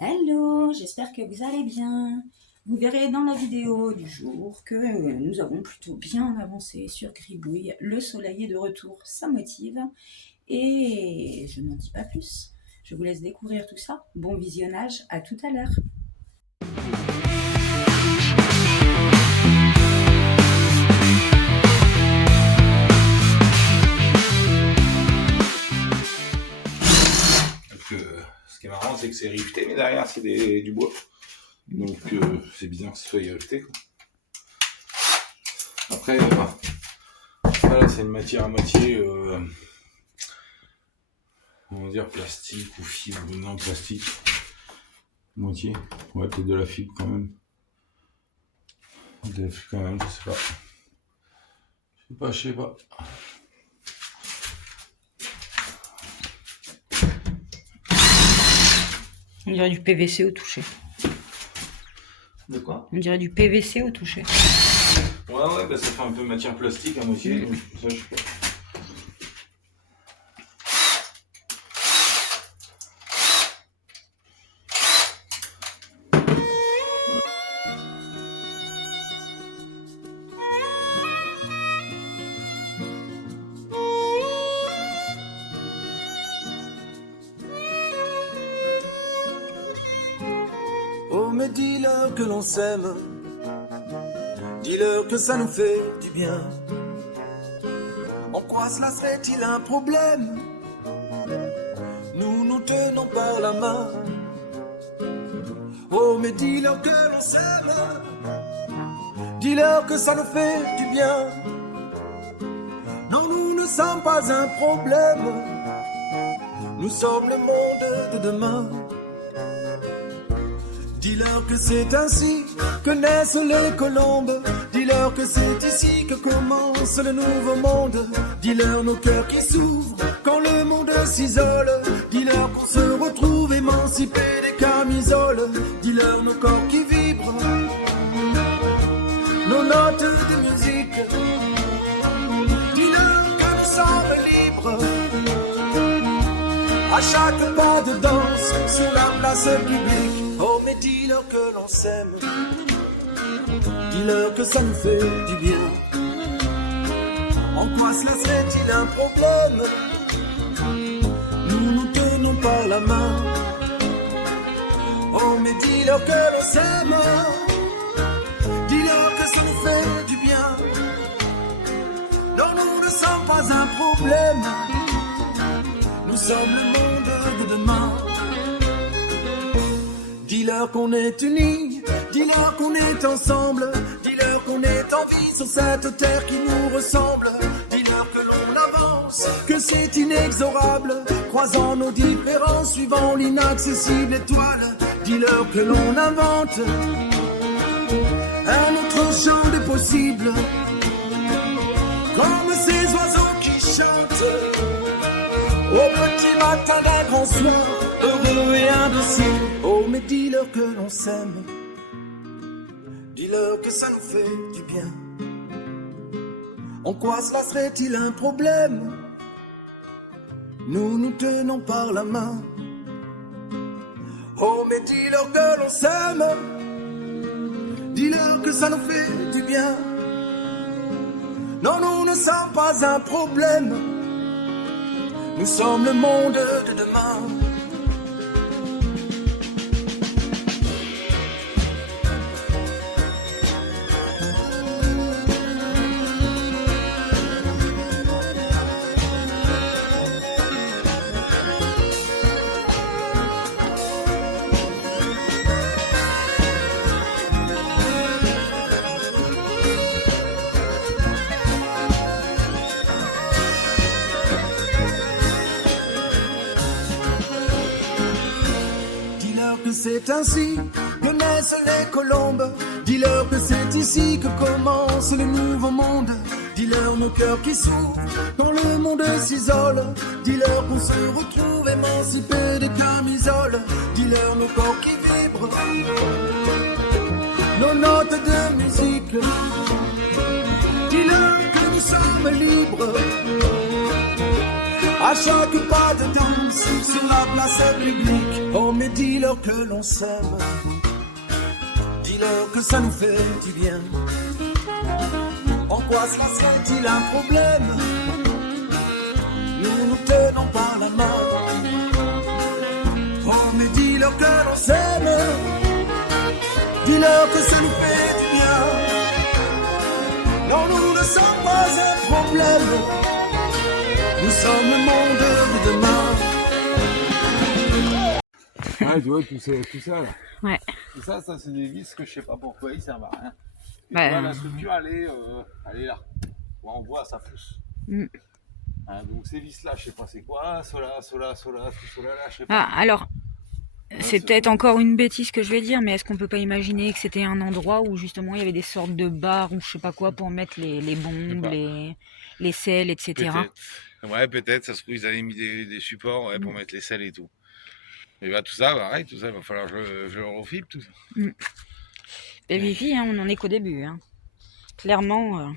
Hello, j'espère que vous allez bien. Vous verrez dans la vidéo du jour que nous avons plutôt bien avancé sur Gribouille. Le soleil est de retour, ça motive. Et je n'en dis pas plus. Je vous laisse découvrir tout ça. Bon visionnage, à tout à l'heure. Ce qui est marrant, c'est que c'est rifté, mais derrière, c'est du bois. Donc, c'est bizarre que ce soit rifté, quoi. Après, voilà, c'est une matière à moitié, comment dire, plastique ou fibre. Non, plastique. Moitié. Ouais, peut-être de la fibre quand même. De la fibre quand même, je sais pas. Je sais pas. On dirait du PVC au toucher. De quoi? On dirait du PVC au toucher. Ouais, bah ça fait un peu matière plastique à moitié, donc ça, je sais pas. Oh, mais dis-leur que l'on s'aime, dis-leur que ça nous fait du bien. En quoi cela serait-il un problème? Nous nous tenons par la main. Oh, mais dis-leur que l'on s'aime, dis-leur que ça nous fait du bien. Non, nous ne sommes pas un problème, nous sommes le monde de demain. Dis-leur que c'est ainsi que naissent les colombes. Dis-leur que c'est ici que commence le nouveau monde. Dis-leur nos cœurs qui s'ouvrent quand le monde s'isole. Dis-leur qu'on se retrouve émancipés des camisoles. Dis-leur nos corps qui vibrent, nos notes de musique. Dis-leur que nous sommes libres à chaque pas de danse sur la place publique. Oh, mais dis-leur que l'on s'aime, dis-leur que ça nous fait du bien. En quoi cela serait-il un problème? Nous nous tenons par la main. Oh, mais dis-leur que l'on s'aime, dis-leur que ça nous fait du bien. Non, nous ne sommes pas un problème, nous sommes le monde de demain. Dis-leur qu'on est unis, dis-leur qu'on est ensemble, dis-leur qu'on est en vie sur cette terre qui nous ressemble. Dis-leur que l'on avance, que c'est inexorable, croisant nos différences, suivant l'inaccessible étoile. Dis-leur que l'on invente un autre champ des possibles, comme ces oiseaux qui chantent au petit matin d'un grand soir, heureux et indocile. Oh, mais dis-leur que l'on s'aime, dis-leur que ça nous fait du bien. En quoi cela serait-il un problème? Nous nous tenons par la main. Oh, mais dis-leur que l'on s'aime, dis-leur que ça nous fait du bien. Non, nous ne sommes pas un problème, nous sommes le monde de demain. C'est ainsi que naissent les colombes. Dis-leur que c'est ici que commence le nouveau monde. Dis-leur nos cœurs qui s'ouvrent quand le monde s'isole. Dis-leur qu'on se retrouve émancipés des camisoles. Dis-leur nos corps qui vibrent, nos notes de musique. Dis-leur que nous sommes libres à chaque pas de danse sur la place publique. Oh, mais mais dis-leur que l'on s'aime. Dis-leur que ça nous fait du bien. En quoi cela serait-il un problème? Nous nous tenons par la main. Oh, mais dis-leur que l'on s'aime. Dis-leur que ça nous fait du bien. Non, nous ne sommes pas un problème. Nous sommes le monde de demain. Ah, tu vois, tout ça là. Ouais. Tout ça, c'est des vis que je sais pas pourquoi ils servent à rien. Bah, Tu vois, la structure, elle est là. On voit, ça pousse. Mm. Hein, donc ces vis là, je sais pas c'est quoi. Cela, là, je sais pas. Ah, alors, c'est peut-être encore une bêtise que je vais dire, mais est-ce qu'on peut pas imaginer que c'était un endroit où justement il y avait des sortes de bars ou je sais pas quoi pour mettre les bombes, les sels, etc. Peut-être. Ouais, peut-être, ça se trouve, ils avaient mis des supports ouais, pour mettre les selles et tout. Et bah tout ça, pareil, tout ça, il va falloir que je le refile, tout ça. Et Vivi, hein, on en est qu'au début. Hein. Clairement.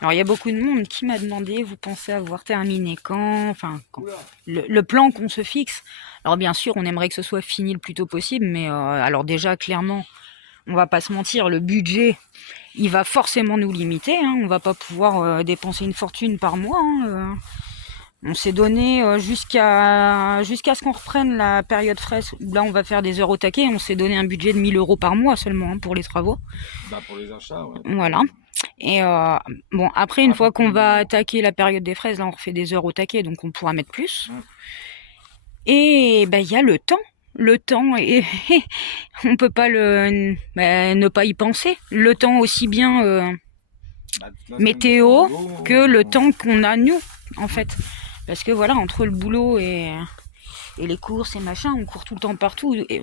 Alors il y a beaucoup de monde qui m'a demandé, vous pensez avoir terminé quand? Enfin, quand le plan qu'on se fixe. Alors bien sûr, on aimerait que ce soit fini le plus tôt possible, mais alors déjà, clairement, on va pas se mentir, le budget, il va forcément nous limiter. Hein, on va pas pouvoir dépenser une fortune par mois. Hein, on s'est donné jusqu'à ce qu'on reprenne la période fraîche, où là on va faire des heures au taquet, on s'est donné un budget de 1 000 € par mois seulement hein, pour les travaux. Bah pour les achats, ouais. Voilà. Et bon, après, une fois qu'on va attaquer la période des fraises, là on refait des heures au taquet, donc on pourra mettre plus. Et bah, il y a le temps. Le temps, et on peut pas ne pas y penser. Le temps aussi bien météo que le temps qu'on a nous, en fait. Parce que voilà, entre le boulot et les courses et machin, on court tout le temps partout. Et,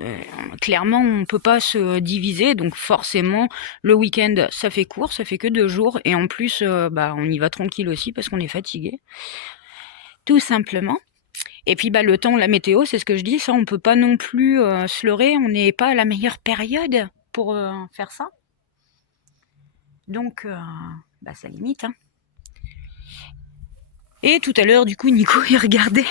clairement, on peut pas se diviser. Donc forcément, le week-end, ça fait court, ça fait que 2 jours. Et en plus, on y va tranquille aussi parce qu'on est fatigué. Tout simplement. Et puis le temps, la météo, c'est ce que je dis, ça on peut pas non plus se leurrer. On n'est pas à la meilleure période pour faire ça. Donc, ça limite. Hein. Et tout à l'heure, du coup, Nico, il regardait.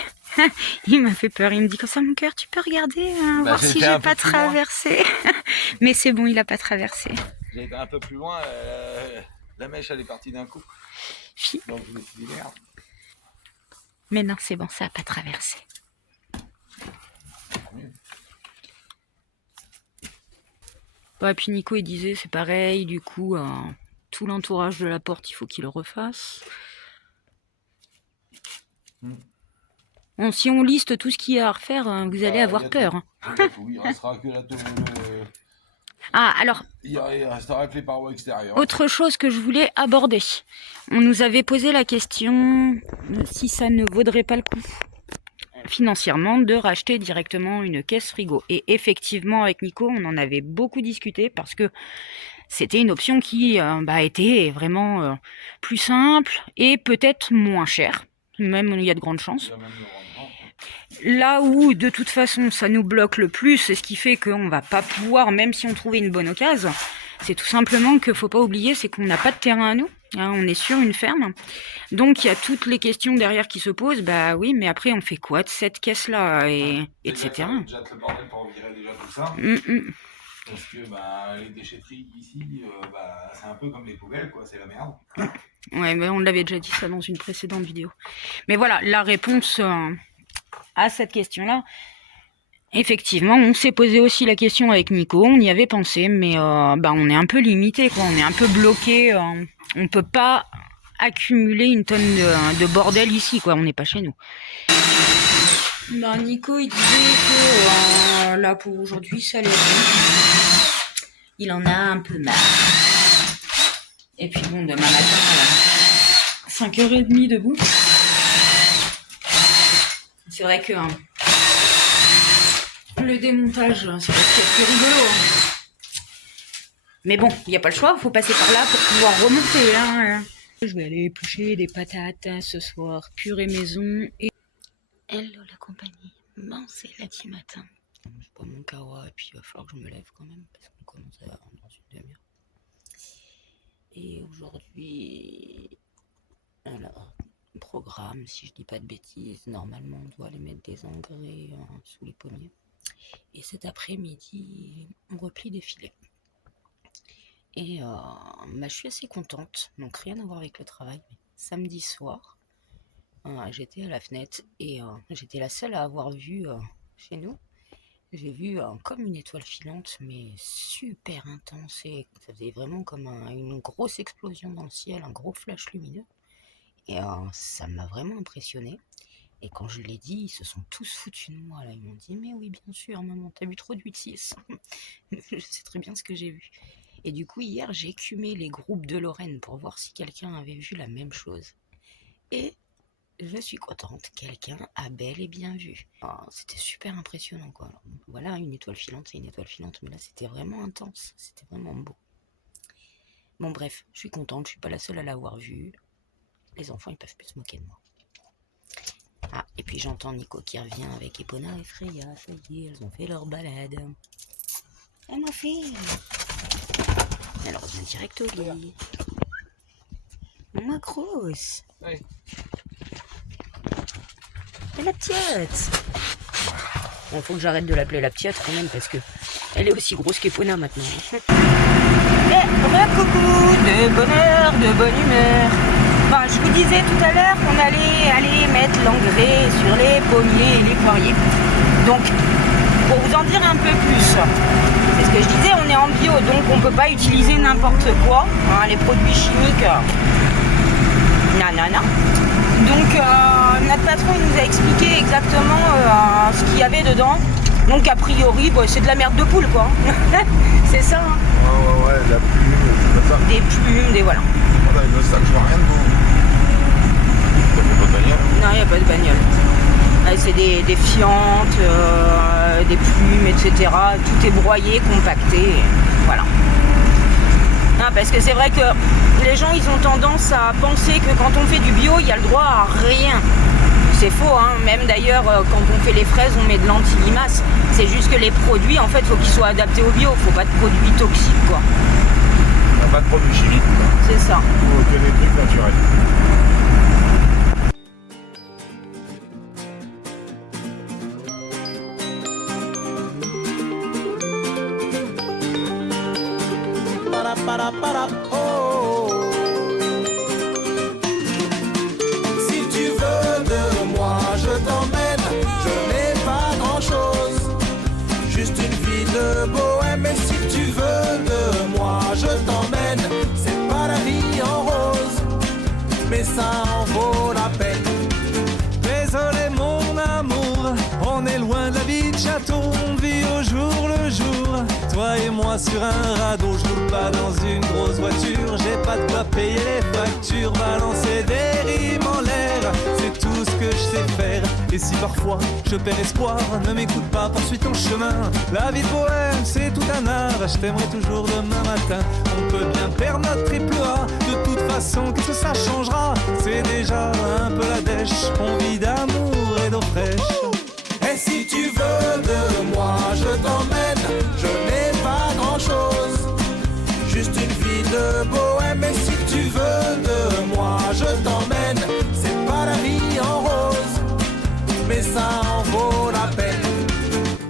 Il m'a fait peur. Il me dit comme ça, mon cœur, tu peux regarder, voir si j'ai pas traversé. Mais c'est bon, il a pas traversé. J'ai été un peu plus loin, la mèche, elle est partie d'un coup. Donc je me suis dit merde. Mais non, c'est bon, ça a pas traversé. Et puis Nico, il disait, c'est pareil, du coup, tout l'entourage de la porte, il faut qu'il le refasse. Bon, si on liste tout ce qu'il y a à refaire, vous allez avoir peur. Hein. Oui, il restera que la alors. Il restera que les parois extérieures. Autre chose que je voulais aborder. On nous avait posé la question si ça ne vaudrait pas le coup financièrement de racheter directement une caisse frigo. Et effectivement, avec Nico, on en avait beaucoup discuté parce que c'était une option qui était vraiment plus simple et peut-être moins chère. Même il y a de grandes chances. Là où, de toute façon, ça nous bloque le plus, c'est ce qui fait qu'on va pas pouvoir, même si on trouvait une bonne occasion, c'est tout simplement qu'il faut pas oublier, c'est qu'on n'a pas de terrain à nous. Hein, on est sur une ferme. Donc, il y a toutes les questions derrière qui se posent. Bah oui, mais après, on fait quoi de cette caisse-là etc. Déjà le bordel pour virer déjà tout ça. Parce que les déchetteries ici, c'est un peu comme les poubelles, quoi, c'est la merde. Ouais, on l'avait déjà dit ça dans une précédente vidéo. Mais voilà, la réponse à cette question-là, effectivement, on s'est posé aussi la question avec Nico, on y avait pensé, mais on est un peu limité, quoi. On est un peu bloqué. On peut pas accumuler une tonne de bordel ici, quoi. On n'est pas chez nous. Nico, il disait que là pour aujourd'hui, ça allait être. Il en a un peu marre. Et puis bon, demain matin, 5h30 debout. C'est vrai que le démontage, ça va être plus rigolo. Mais bon, il n'y a pas le choix, il faut passer par là pour pouvoir remonter. Hein. Je vais aller éplucher des patates ce soir, purée maison. Et hello la compagnie, c'est lundi matin. Je bois mon kawa et puis il va falloir que je me lève quand même parce qu'on commence dans une demi-heure. Et aujourd'hui, alors, programme, si je dis pas de bêtises. Normalement, on doit aller mettre des engrais sous les pommiers. Et cet après-midi, on replie des filets. Et je suis assez contente, donc rien à voir avec le travail. Mais samedi soir, j'étais à la fenêtre et j'étais la seule à avoir vu chez nous. J'ai vu comme une étoile filante, mais super intense. Et ça faisait vraiment comme une grosse explosion dans le ciel, un gros flash lumineux. Et ça m'a vraiment impressionnée. Et quand je l'ai dit, ils se sont tous foutus de moi. Là. Ils m'ont dit, mais oui, bien sûr, maman, t'as vu trop d'huile 6. Je sais très bien ce que j'ai vu. Et du coup, hier, j'ai écumé les groupes de Lorraine pour voir si quelqu'un avait vu la même chose. Et je suis contente, quelqu'un a bel et bien vu. C'était super impressionnant, quoi. Alors, voilà, une étoile filante, c'est une étoile filante, mais là, c'était vraiment intense. C'était vraiment beau. Bon, bref, je suis contente, je suis pas la seule à l'avoir vu. Les enfants, ils peuvent plus se moquer de moi. Ah, et puis j'entends Nico qui revient avec Epona et Freya. Ça y est, elles ont fait leur balade. Elle m'a fait. Elle revient direct au lit. Macros. Oui. Et la petite. Bon, faut que j'arrête de l'appeler la petite quand même parce que elle est aussi grosse qu'Epona maintenant. Et re-coucou, de bonne heure, de bonne humeur. Bon, je vous disais tout à l'heure qu'on allait aller mettre l'engrais sur les pommiers et les poiriers. Donc, pour vous en dire un peu plus, c'est ce que je disais, on est en bio, donc on ne peut pas utiliser n'importe quoi, hein, les produits chimiques, nanana. Donc, notre patron il nous a expliqué exactement ce qu'il y avait dedans. Donc, a priori, c'est de la merde de poule, quoi. C'est ça, hein. Ouais, de la plume, des plumes, des voilà. Voilà, le sac, je vois rien dedans. T'as pas de bagnole? Non, il n'y a pas de bagnole. C'est des fientes, des plumes, etc. Tout est broyé, compacté. Voilà. Non, parce que c'est vrai que les gens, ils ont tendance à penser que quand on fait du bio, il y a le droit à rien. C'est faux, hein. Même d'ailleurs, quand on fait les fraises, on met de l'anti-limace. C'est juste que les produits, en fait, il faut qu'ils soient adaptés au bio. Il ne faut pas de produits toxiques, quoi. Pas de produits chimiques. C'est ça. Ou que des trucs naturels. Si tu veux de moi, je t'emmène. Je n'ai pas grand chose, juste une vie de bohème. Et si tu veux de moi, je t'emmène. C'est pas la vie en rose, mais ça en vaut la peine. Désolé mon amour, on est loin de la vie de château, on vit au jour le jour. Toi et moi sur un radeau, je roule pas dans une grosse voiture. J'ai pas de quoi payer les factures, balancer des rimes en l'air, c'est tout ce que je sais faire. Et si parfois je perds espoir, ne m'écoute pas, poursuis ton chemin. La vie de bohème, c'est tout un art, je t'aimerai toujours demain matin. On peut bien perdre notre triple A, de toute façon, qu'est-ce que ça changera? C'est déjà un peu la dèche, on vit d'amour et d'eau fraîche. Et si tu veux de moi, je t'emmène. Je n'ai pas grand chose, juste une vie de bohème. Et si tu veux de moi, je t'emmène. C'est pas la vie en rose, mais ça en vaut la peine.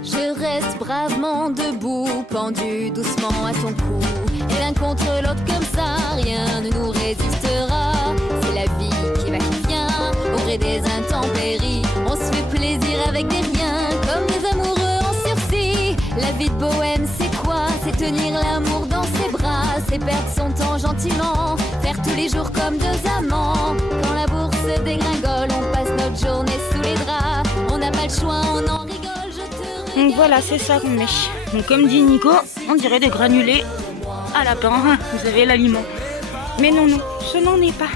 Je reste bravement debout, pendu doucement à ton cou. Et l'un contre l'autre comme ça, rien ne nous résistera. C'est la vie qui va qui vient, au gré des intempéries. On se fait plaisir avec des riens, comme des amoureux en sursis. La vie de bohème, c'est quoi? C'est tenir l'amour dans ses bras, c'est perdre son temps gentiment, faire tous les jours comme deux amants. Quand la bourse dégringole, on passe notre journée sous les draps. On n'a pas le choix, on en rigole, je te Donc voilà, c'est ça qu'on met. Donc comme dit Nico, on dirait des granulés à lapin. Vous avez l'aliment. Mais non, ce n'en est pas.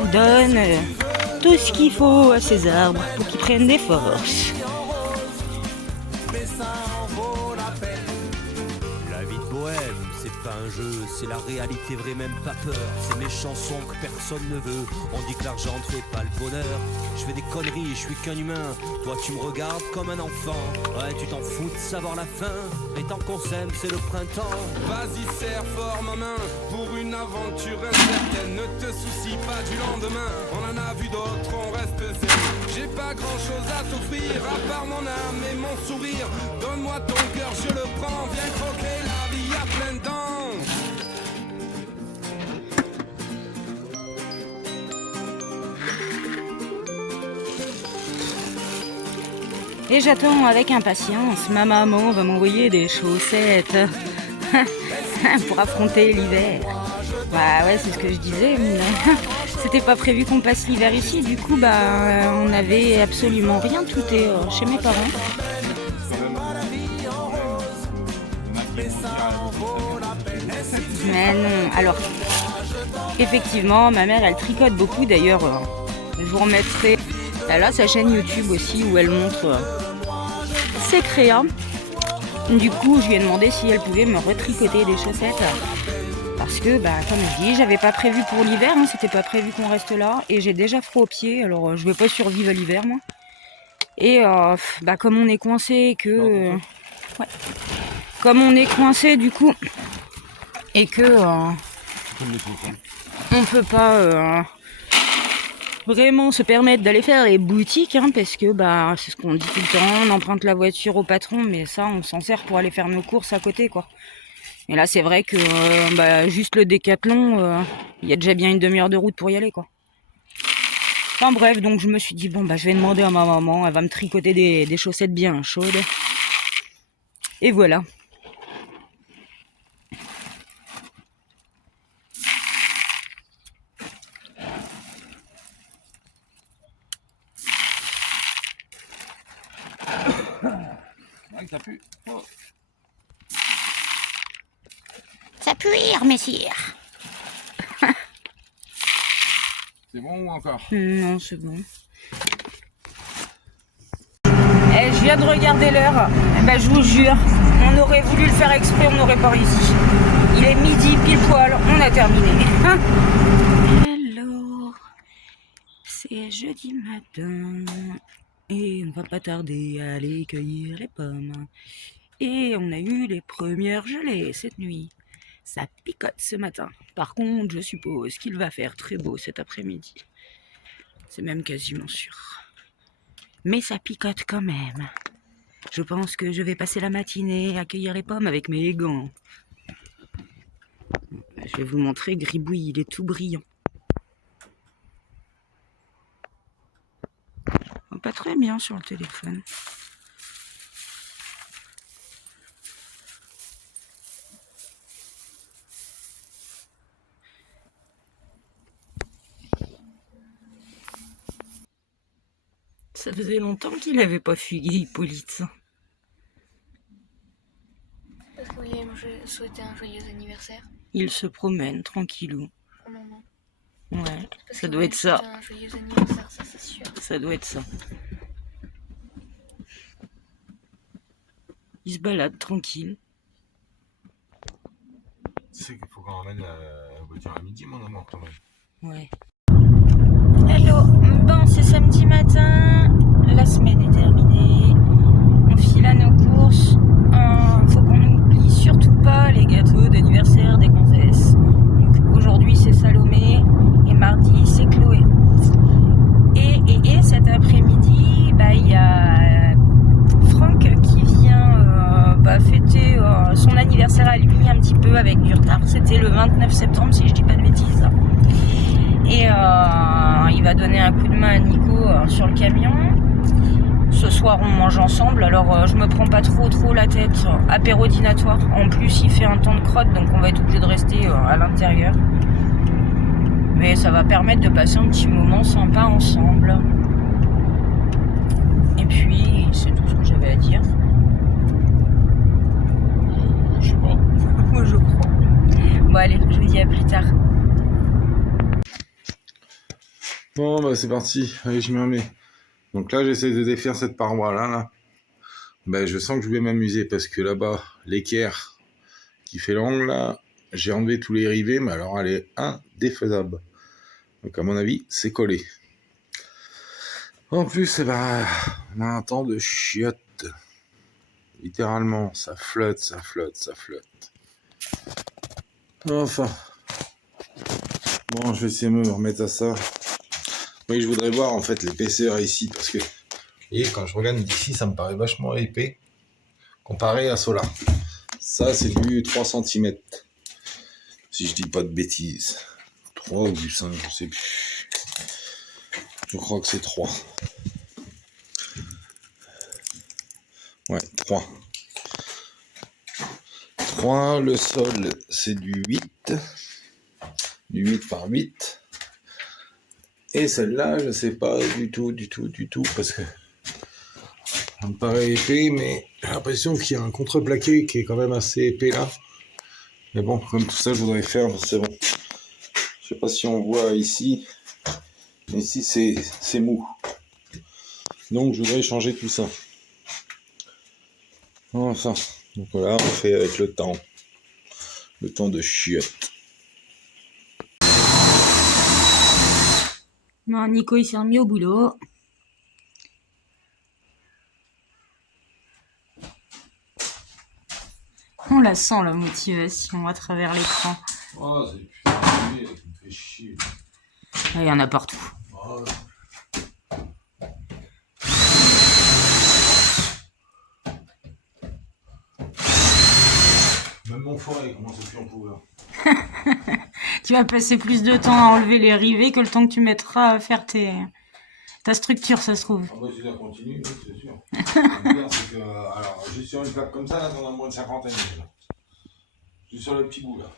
On donne tout ce qu'il faut à ces arbres pour qu'ils prennent des forces. La vie de bohème, C'est pas un jeu, c'est la réalité vraie, même pas peur. C'est mes chansons que personne ne veut. On dit que l'argent ne fait pas le bonheur. Je fais des conneries, je suis qu'un humain. Toi tu me regardes comme un enfant. Ouais, tu t'en fous de savoir la fin. Mais tant qu'on s'aime, c'est le printemps. Vas-y, serre fort ma main pour une aventure incertaine. Ne te soucie pas du lendemain. On en a vu d'autres, on reste zen. J'ai pas grand chose à t'offrir à part mon âme et mon sourire. Donne-moi ton cœur, je le prends. Viens croquer la vie à pleines dents. Et j'attends avec impatience, ma maman va m'envoyer des chaussettes pour affronter l'hiver. Bah ouais, c'est ce que je disais, mais c'était pas prévu qu'on passe l'hiver ici, du coup bah on avait absolument rien, tout est chez mes parents. Mais non, alors effectivement ma mère elle tricote beaucoup, d'ailleurs je vous remettrai, elle a sa chaîne YouTube aussi où elle montre ses créas. Du coup je lui ai demandé si elle pouvait me retricoter des chaussettes. Parce que, bah, comme je dis, j'avais pas prévu pour l'hiver, hein, c'était pas prévu qu'on reste là. Et j'ai déjà froid aux pieds, alors je vais pas survivre à l'hiver, moi. Et bah, comme on est coincé, que... ouais. Comme on est coincé, du coup, et que... on peut pas vraiment se permettre d'aller faire les boutiques, hein, parce que, bah, c'est ce qu'on dit tout le temps, on emprunte la voiture au patron, mais ça, on s'en sert pour aller faire nos courses à côté, quoi. Et là, c'est vrai que bah, juste le Décathlon, il y a déjà bien une demi-heure de route pour y aller, quoi. Enfin bref, donc je me suis dit, bon, bah, je vais demander à ma maman, elle va me tricoter des chaussettes bien chaudes. Et voilà. Ça pue. Oh. Ça pue, messire. C'est bon ou encore? Non, c'est bon. Je viens de regarder l'heure. Ben, je vous jure, on aurait voulu le faire exprès, on n'aurait pas réussi. Il est midi pile poil, on a terminé. Alors, c'est jeudi matin et on va pas tarder à aller cueillir les pommes. Et on a eu les premières gelées cette nuit. Ça picote ce matin. Par contre, je suppose qu'il va faire très beau cet après-midi. C'est même quasiment sûr. Mais ça picote quand même. Je pense que je vais passer la matinée à cueillir les pommes avec mes gants. Je vais vous montrer Gribouille, il est tout brillant. Pas très bien sur le téléphone. Ça faisait longtemps qu'il n'avait pas fugué, Hippolyte. Est-ce que vous voulez me souhaiter un joyeux anniversaire? Il se promène tranquillou. Oh non, non. Ouais, Parce ça que doit vous être ça. voulez me souhaiter un joyeux anniversaire, ça c'est sûr. Ça doit être ça. Il se balade tranquille. Tu sais qu'il faut qu'on ramène la voiture à midi, mon amour, quand même. Ouais. Hello, bon, c'est samedi matin. La semaine est terminée. On file à nos courses. Faut qu'on n'oublie surtout pas les gâteaux d'anniversaire des gonzesses. Donc aujourd'hui c'est Salomé et mardi c'est Chloé. Et cet après-midi, bah, il y a Franck qui vient fêter son anniversaire à lui un petit peu avec du retard. C'était le 29 septembre si je dis pas de bêtises. Et il va donner un coup de main à Nico sur le camion. Ce soir on mange ensemble, alors je me prends pas trop la tête. Apéro dînatoire. En plus il fait un temps de crotte, donc on va être obligé de rester à l'intérieur. Mais ça va permettre de passer un petit moment sympa ensemble. Et puis c'est tout ce que j'avais à dire. Je sais pas. Moi je crois. Bon allez, je vous dis à plus tard. Bon, bah c'est parti. Allez, je m'y remets. Donc là, j'essaie de défaire cette paroi là. Ben, je sens que je vais m'amuser parce que là-bas, l'équerre qui fait l'angle là, j'ai enlevé tous les rivets, mais alors elle est indéfaisable. Donc à mon avis, c'est collé. En plus, on a un temps de chiotte. Littéralement, ça flotte. Enfin. Bon, je vais essayer de me remettre à ça. Oui, je voudrais voir en fait l'épaisseur ici, parce que, vous voyez, quand je regarde d'ici, ça me paraît vachement épais, comparé à cela. Ça, c'est du 3 cm. Si je dis pas de bêtises. 3 ou du 5, je sais plus. Je crois que c'est 3. Ouais, 3. 3, le sol, c'est du 8. Du 8 par 8. Et celle-là, je sais pas du tout, parce que ça me paraît épais, mais j'ai l'impression qu'il y a un contreplaqué qui est quand même assez épais là. Mais bon, comme tout ça, je voudrais faire, c'est bon. Je sais pas si on voit ici, mais ici c'est mou. Donc je voudrais changer tout ça. Enfin, donc voilà, on fait avec le temps de chiotte. Non, Nico, il s'est remis au boulot. On la sent, la motivation, à travers l'écran. Oh, c'est putain qui me fait chier. Il y en a partout. Oh. Même mon forêt commence à plus en pouvoir. Tu vas passer plus de temps à enlever les rivets que le temps que tu mettras à faire ta structure, ça se trouve. Ah bah si ça continue, oui, c'est sûr. Le pire, c'est que, alors, juste sur une plaque comme ça, là, t'en as moins de 50 déjà. Juste sur le petit bout, là.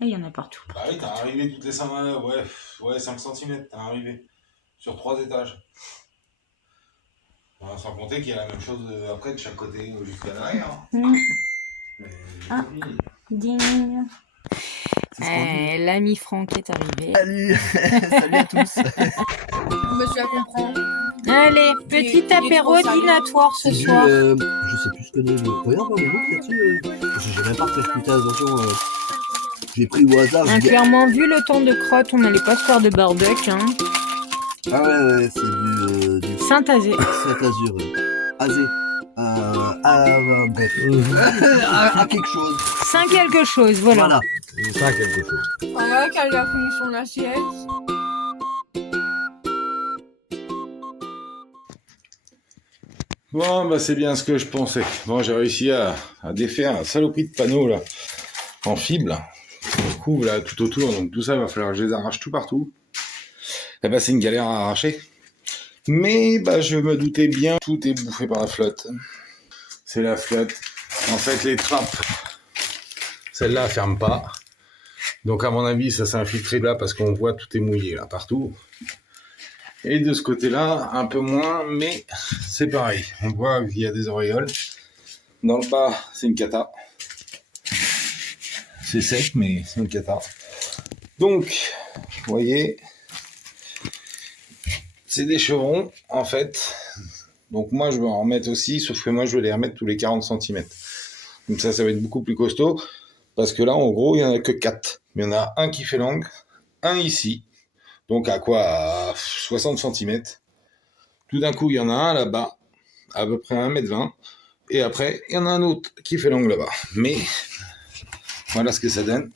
Et il y en a partout. Bah oui, t'as arrivé toutes les 5 cm, t'as arrivé. Sur 3 étages. Alors, sans compter qu'il y a la même chose après de chaque côté jusqu'à derrière. Mais Ah. Ding. L'ami Franck est arrivé. Salut. Salut à tous. Monsieur la comprend. Allez, petit apéro dînatoire ce soir. Je sais plus ce que c'est. Regarde, on est bon là-dessus. J'ai même pas fait attention. J'ai pris au hasard. Clairement, vu le temps de crotte, on n'allait pas se faire de barbecue. Hein. Ah ouais, c'est du Saint-Azé. Saint-Azur. Azé. Bref. À quelque chose. Saint quelque chose, voilà. Ça, quelque chose. Voilà qu'elle a fini son assiette. Bon, bah c'est bien ce que je pensais. Bon, j'ai réussi à défaire la saloperie de panneaux là, en fibre, là. On couvre là tout autour, donc tout ça, il va falloir que je les arrache tout partout. Et bah c'est une galère à arracher. Mais bah je me doutais bien, tout est bouffé par la flotte. C'est la flotte. En fait, les trappes, celle-là ferme pas. Donc à mon avis, ça s'est infiltré là parce qu'on voit tout est mouillé là partout. Et de ce côté-là, un peu moins, mais c'est pareil. On voit qu'il y a des auréoles. Dans le bas, c'est une cata. C'est sec, mais c'est une cata. Donc, vous voyez, c'est des chevrons, en fait. Donc moi, je vais en remettre aussi, sauf que moi, je vais les remettre tous les 40 cm. Donc ça va être beaucoup plus costaud. Parce que là, en gros, il n'y en a que 4. Il y en a un qui fait l'angle, un ici. Donc à quoi? À 60 cm. Tout d'un coup, il y en a un là-bas, à peu près 1,20 m. Et après, il y en a un autre qui fait l'angle là-bas. Mais voilà ce que ça donne.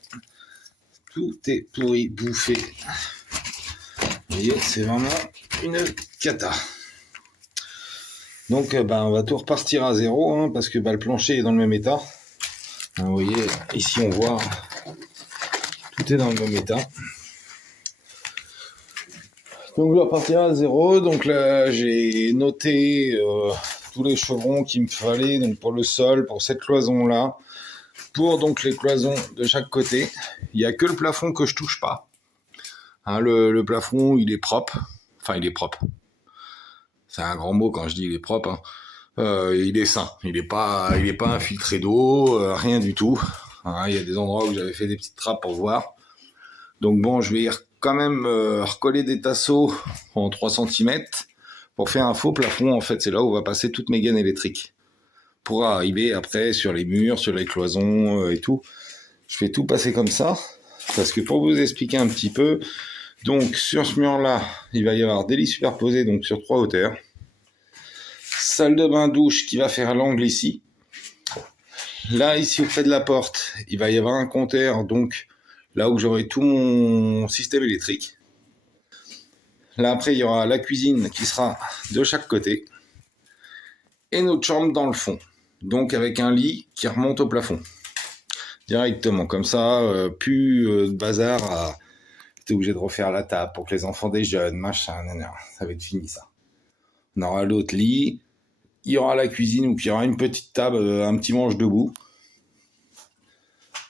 Tout est pourri, bouffé. Vous voyez, c'est vraiment une cata. Donc on va tout repartir à zéro, hein, parce que le plancher est dans le même état. Vous voyez, ici on voit, tout est dans le même état. Donc je vais repartir à zéro. Donc là j'ai noté tous les chevrons qu'il me fallait, donc pour le sol, pour cette cloison là, pour donc les cloisons de chaque côté. Il n'y a que le plafond que je touche pas. Hein, le plafond il est propre. Enfin il est propre. C'est un grand mot quand je dis il est propre. Hein. Il est sain. Il est pas infiltré d'eau, rien du tout. Hein, il y a des endroits où j'avais fait des petites trappes pour voir. Donc bon, je vais quand même recoller des tasseaux en 3 cm pour faire un faux plafond. En fait, c'est là où va passer toutes mes gaines électriques. pour arriver après sur les murs, sur les cloisons et tout. Je fais tout passer comme ça, parce que pour vous expliquer un petit peu, donc sur ce mur-là, il va y avoir des lits superposés, donc sur 3 hauteurs. Salle de bain douche qui va faire l'angle ici. Là, ici, auprès de la porte, il va y avoir un compteur, donc là où j'aurai tout mon système électrique. Là, après, il y aura la cuisine qui sera de chaque côté. Et notre chambre dans le fond. Donc, avec un lit qui remonte au plafond. Directement. Comme ça, plus de bazar à... T'es obligé de refaire la table pour que les enfants déjeunent, machin, nanana. Ça va être fini, ça. On aura l'autre lit. Il y aura la cuisine où il y aura une petite table, un petit manche debout.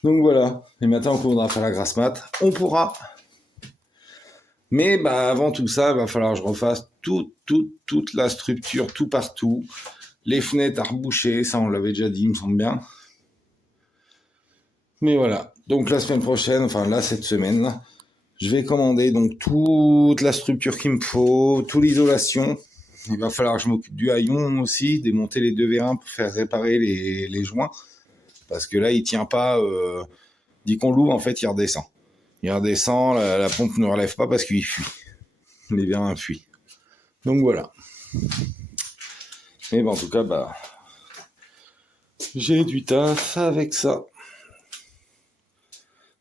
Donc voilà. Et maintenant, on pourra faire la grasse mat. On pourra. Mais bah, avant tout ça, il va falloir que je refasse toute la structure, tout partout. Les fenêtres à reboucher, ça on l'avait déjà dit, il me semble bien. Mais voilà. Donc la semaine prochaine, enfin là, cette semaine, là, je vais commander donc toute la structure qu'il me faut, toute l'isolation. Il va falloir que je m'occupe du haillon aussi, démonter les 2 vérins pour faire réparer les joints. Parce que là, il tient pas... Dès qu'on l'ouvre, en fait, il redescend. Il redescend, la pompe ne relève pas parce qu'il fuit. Les vérins fuient. Donc voilà. Mais bon, en tout cas, bah... j'ai du taf avec ça.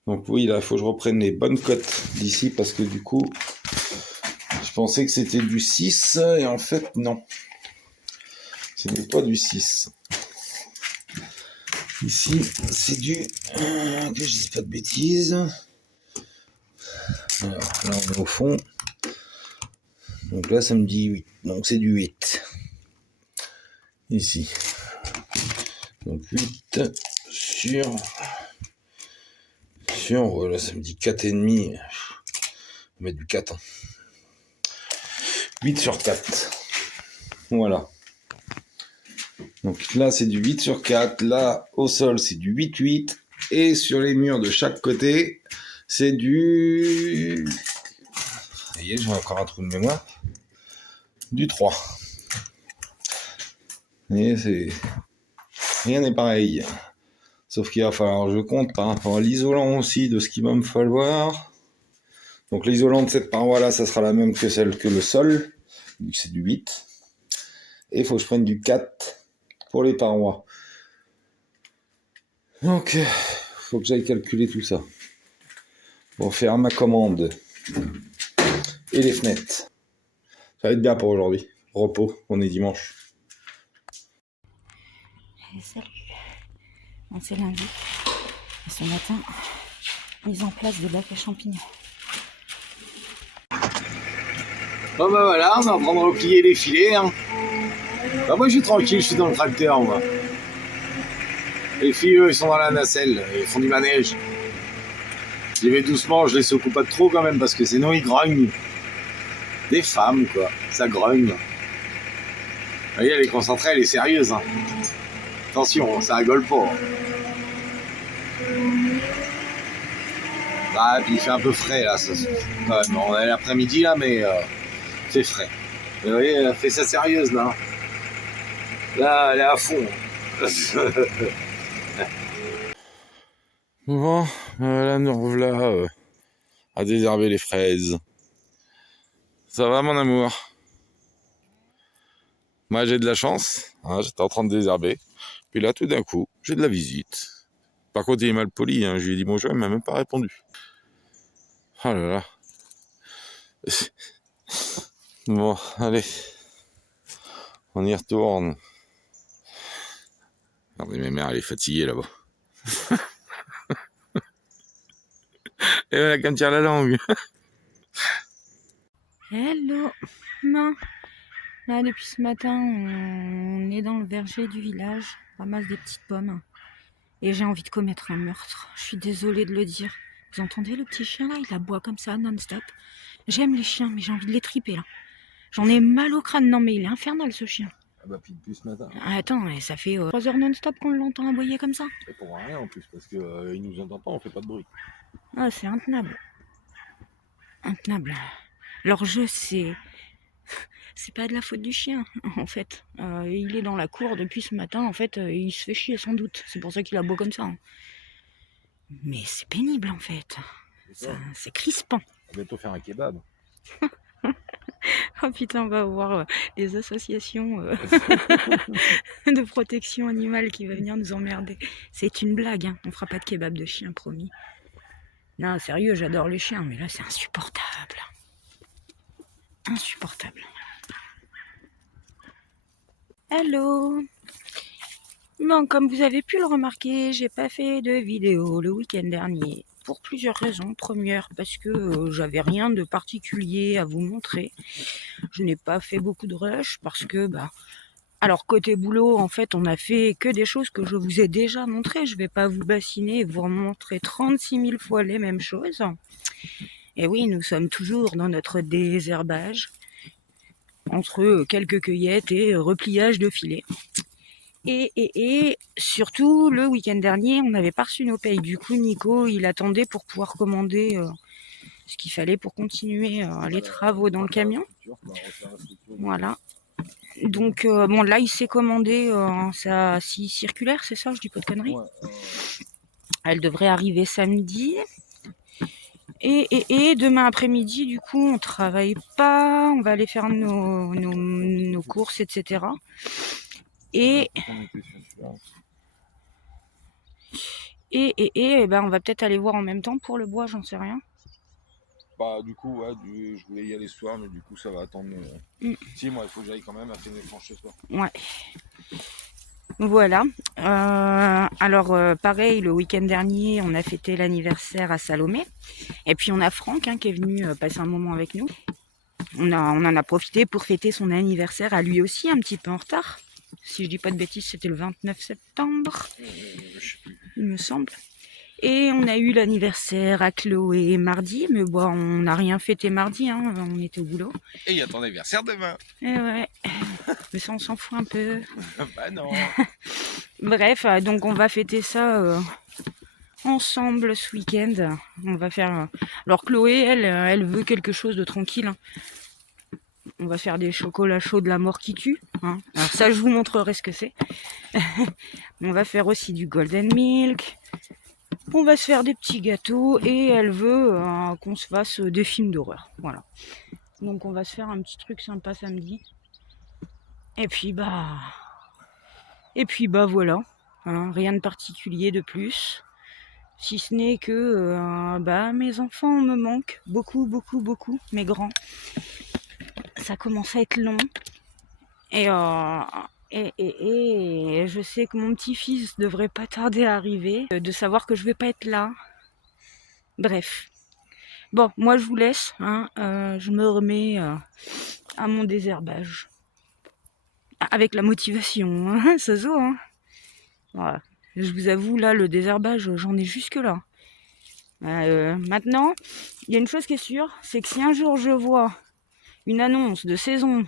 Donc oui, là, il faut que je reprenne les bonnes cotes d'ici parce que du coup... Je pensais que c'était du 6 et en fait non. Ce n'est pas du 6. Ici c'est du... que je dise pas de bêtises. Alors là on est au fond. Donc là ça me dit 8. Donc c'est du 8. Ici. Donc 8 sur... Là ça me dit 4,5. On va mettre du 4. 8 sur 4. Voilà. Donc là, c'est du 8 sur 4. Là, au sol, c'est du 8-8. Et sur les murs de chaque côté, c'est du... Vous voyez, j'ai encore un trou de mémoire. Du 3. Et c'est... Rien n'est pareil. Sauf qu'il va falloir que je compte par rapport à l'isolant aussi de ce qu'il va me falloir. Donc l'isolant de cette paroi-là, ça sera la même que celle que le sol, vu que c'est du 8. Et il faut que je prenne du 4 pour les parois. Donc, il faut que j'aille calculer tout ça. Pour faire ma commande. Et les fenêtres. Ça va être bien pour aujourd'hui. Repos, on est dimanche. Et salut. Bon, c'est lundi. Et ce matin, mise en place des bacs à champignons. Bon bah voilà, on va prendre à replier les filets. Hein. Bah moi je suis tranquille, je suis dans le tracteur moi. Les filles eux, ils sont dans la nacelle, ils font du manège. J'y vais doucement, je les secoue pas trop quand même parce que sinon ils grognent. Des femmes quoi, ça grogne. Vous voyez, elle est concentrée, elle est sérieuse. Hein. Attention, ça rigole pas. Bah puis il fait un peu frais là, ça, quand même. On est l'après-midi là mais... c'est frais. Vous voyez, elle a fait ça sérieuse là. Là, elle est à fond. Bon, là nous revoilà à désherber les fraises. Ça va mon amour? Moi j'ai de la chance, hein, j'étais en train de désherber. Puis là tout d'un coup, j'ai de la visite. Par contre il est mal poli, hein. Je lui ai dit bonjour, il m'a même pas répondu. Oh là là. Bon, allez. On y retourne. Regardez, ma mère, elle est fatiguée là-bas. Et elle a qu'à me tirer la langue. Hello. Non. Là, depuis ce matin, on est dans le verger du village. On ramasse des petites pommes. Et j'ai envie de commettre un meurtre. Je suis désolée de le dire. Vous entendez le petit chien là? Il aboie comme ça, non-stop. J'aime les chiens, mais j'ai envie de les triper là. J'en ai mal au crâne. Non, mais il est infernal ce chien. Ah bah puis depuis ce matin. Attends, ça fait 3 heures non-stop qu'on l'entend aboyer comme ça. Et pour rien en plus, parce que il nous entend pas, on fait pas de bruit. Ah, c'est intenable. Intenable. Leur jeu, c'est c'est pas de la faute du chien, en fait. Il est dans la cour depuis ce matin, en fait, il se fait chier sans doute. C'est pour ça qu'il aboie comme ça. Hein. Mais c'est pénible, en fait. C'est crispant. On va bientôt faire un kebab. Oh putain, on va avoir des associations de protection animale qui va venir nous emmerder. C'est une blague, hein. On fera pas de kebab de chien, promis. Non, sérieux, j'adore les chiens, mais là, c'est insupportable. Insupportable. Hello. Bon, comme vous avez pu le remarquer, j'ai pas fait de vidéo le week-end dernier. Pour plusieurs raisons. Première, parce que j'avais rien de particulier à vous montrer. Je n'ai pas fait beaucoup de rush parce que, alors côté boulot, en fait, on a fait que des choses que je vous ai déjà montrées. Je vais pas vous bassiner et vous remontrer 36 000 fois les mêmes choses. Et oui, nous sommes toujours dans notre désherbage, entre quelques cueillettes et repliage de filets. Et surtout, le week-end dernier, on n'avait pas reçu nos payes. Du coup, Nico, il attendait pour pouvoir commander ce qu'il fallait pour continuer les travaux dans le camion. Voilà. Donc, bon, là, il s'est commandé sa scie circulaire, c'est ça? Je dis pas de conneries. Elle devrait arriver samedi. Et demain après-midi, du coup, on travaille pas. On va aller faire nos courses, etc. Et ben on va peut-être aller voir en même temps pour le bois, j'en sais rien. Du coup, ouais, je voulais y aller ce soir, mais du coup, ça va attendre. Si, moi, il faut que j'aille quand même à Fénétranche ce soir. Ouais. Voilà. Alors, pareil, le week-end dernier, on a fêté l'anniversaire à Salomé. Et puis, on a Franck qui est venu passer un moment avec nous. On en a profité pour fêter son anniversaire à lui aussi, un petit peu en retard. Si je dis pas de bêtises, c'était le 29 septembre, il me semble. Et on a eu l'anniversaire à Chloé mardi, mais bon, on n'a rien fêté mardi, hein, on était au boulot. Et il y a ton anniversaire demain. Et ouais, mais ça on s'en fout un peu. Bah non. Bref, donc on va fêter ça ensemble ce week-end. On va faire. Alors Chloé, elle veut quelque chose de tranquille. Hein. On va faire des chocolats chauds de la mort qui tue. Hein. Alors ça, je vous montrerai ce que c'est. On va faire aussi du golden milk. On va se faire des petits gâteaux. Et elle veut qu'on se fasse des films d'horreur. Voilà. Donc on va se faire un petit truc sympa samedi. Et puis voilà. Hein, rien de particulier de plus. Si ce n'est que mes enfants me manquent. Beaucoup, beaucoup, beaucoup. Mes grands. Ça commence à être long. Et je sais que mon petit-fils devrait pas tarder à arriver. De savoir que je vais pas être là. Bref. Bon, moi je vous laisse. Hein, je me remets à mon désherbage. Avec la motivation. Hein, ça se voit. Hein. Voilà. Je vous avoue, là, le désherbage, j'en ai jusque là. Maintenant, il y a une chose qui est sûre, c'est que si un jour je vois une annonce de saison,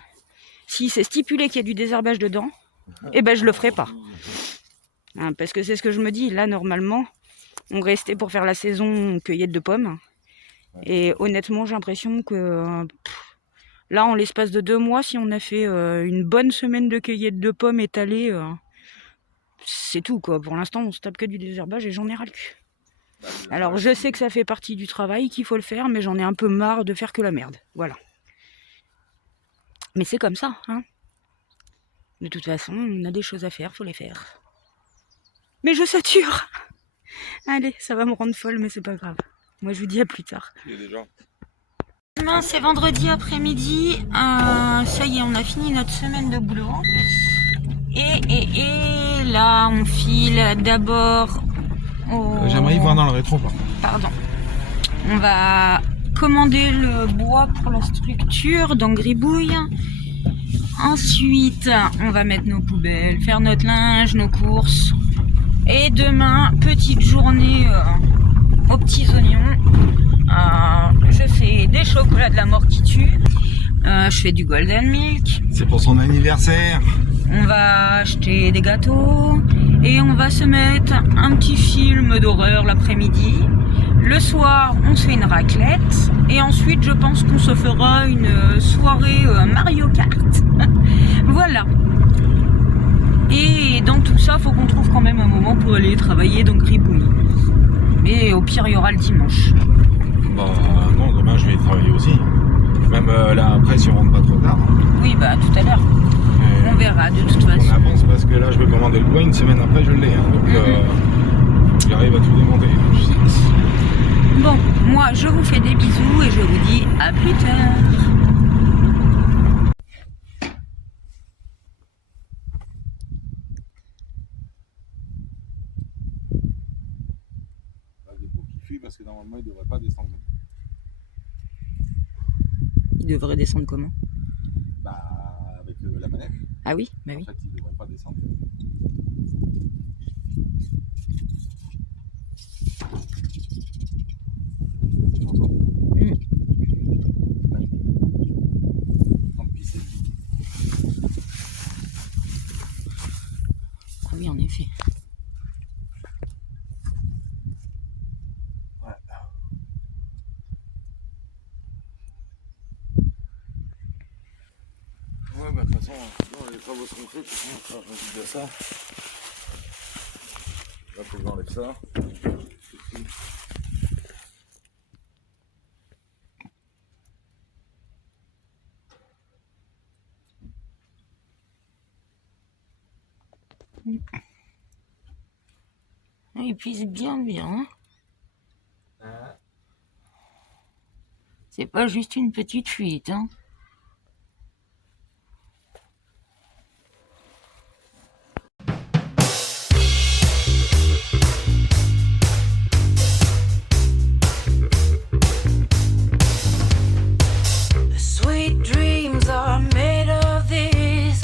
si c'est stipulé qu'il y a du désherbage dedans, eh ben je le ferai pas. Hein, parce que c'est ce que je me dis, là normalement, on restait pour faire la saison cueillette de pommes. Et honnêtement, j'ai l'impression que là, en l'espace de 2 mois, si on a fait une bonne semaine de cueillette de pommes étalée, c'est tout quoi. Pour l'instant, on se tape que du désherbage et j'en ai ras le cul. Alors je sais que ça fait partie du travail, qu'il faut le faire, mais j'en ai un peu marre de faire que la merde. Voilà. Mais c'est comme ça, hein. De toute façon, on a des choses à faire, faut les faire. Mais je sature. Allez, ça va me rendre folle, mais c'est pas grave. Moi, je vous dis à plus tard. Demain, c'est vendredi après-midi. Ça y est, on a fini notre semaine de boulot. Et là, on file d'abord au... J'aimerais y voir dans le rétro, par contre. Pardon. On va commander le bois pour la structure dans Gribouille. Ensuite, on va mettre nos poubelles, faire notre linge, nos courses. Et demain, petite journée aux petits oignons. Je fais des chocolats de la mort qui tue. Je fais du golden milk. C'est pour son anniversaire. On va acheter des gâteaux. Et on va se mettre un petit film d'horreur l'après-midi. Le soir, on se fait une raclette. Et ensuite, je pense qu'on se fera une soirée Mario Kart. Voilà. Et dans tout ça, faut qu'on trouve quand même un moment pour aller travailler dans Gribouille. Mais au pire, il y aura le dimanche. Bah non, demain je vais y travailler aussi. Même là après, si on rentre pas trop tard. Oui, bah tout à l'heure. On verra de toute façon. On avance parce que là je vais commander le bois, une semaine après je l'ai. Hein, donc j'arrive à tout démonter. Bon, moi je vous fais des bisous et je vous dis à plus tard. Là, des pots qui fuient parce que normalement il devrait pas descendre. Il devrait descendre comment? Bah avec la manette. Ah oui, bah oui. En fait il devrait pas descendre. Ah oui, en effet. Ouais, bah de toute façon, les travaux seront faits, je me dis de ça. Là, faut que j'enlève ça. Il pisse bien, hein. C'est pas juste une petite fuite, hein. Sweet dreams are made of this.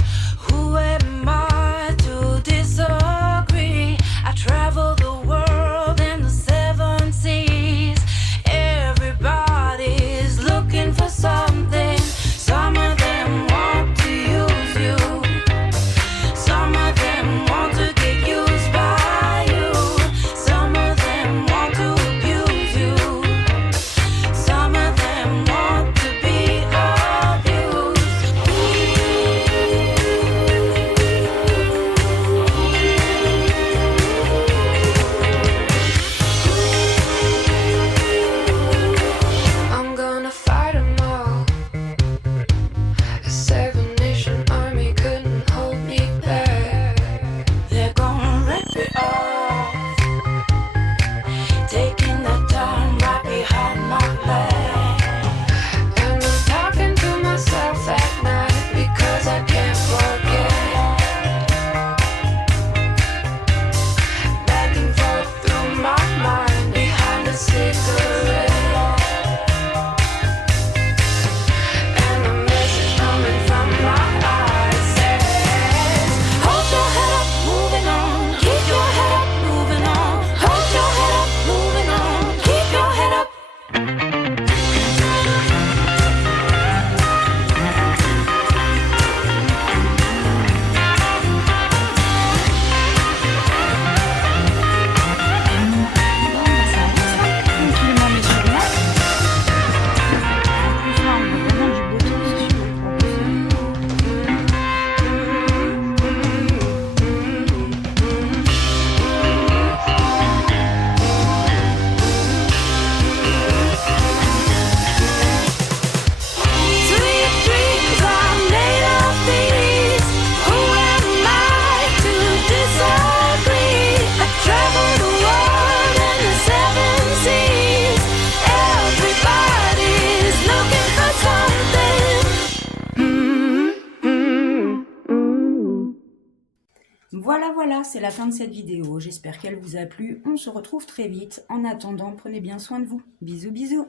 Who am I to disagree? I travel the world and the seven seas. Everybody's looking for something. Some of them want to use you. Some of them want to get used by you. Some of them want to abuse you. Some of them want to be abused. I'm gonna fight 'em all. A seven-nation army couldn't hold me back. They're gonna rip it off, taking the time right behind my back. And I'm talking to myself at night because I can't forget. Back and forth through my mind behind a cigarette. And the message coming from my eyes says, hold your head up, moving on. Keep your head up, moving on. Hold your head up, moving on. Keep your head up. Tranquillement mais sûrement. En plus là, on a vraiment du beau temps, c'est super propre. Sweet dreams are made of these. Who am I to disagree? I travel the world and the seven seas. Everybody's looking for something. Voilà, c'est la fin de cette vidéo. J'espère qu'elle vous a plu. On se retrouve très vite. En attendant, prenez bien soin de vous. Bisous, bisous.